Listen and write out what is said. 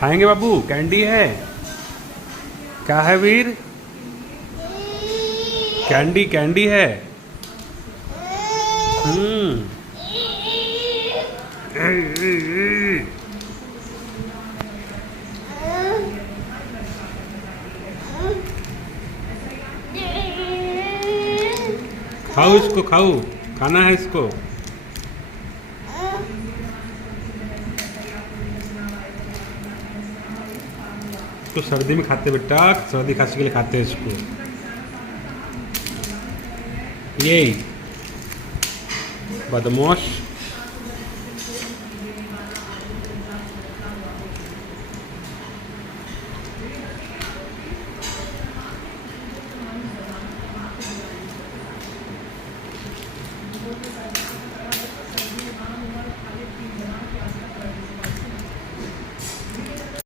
खाएंगे बाबू? कैंडी है? क्या है वीर? कैंडी कैंडी है। हम्म। खाओ इसको, खाओ, खाना है इसको। तो सर्दी में खाते बेटा, सर्दी खांसी के लिए खाते हैं इसको। ये बदमाश।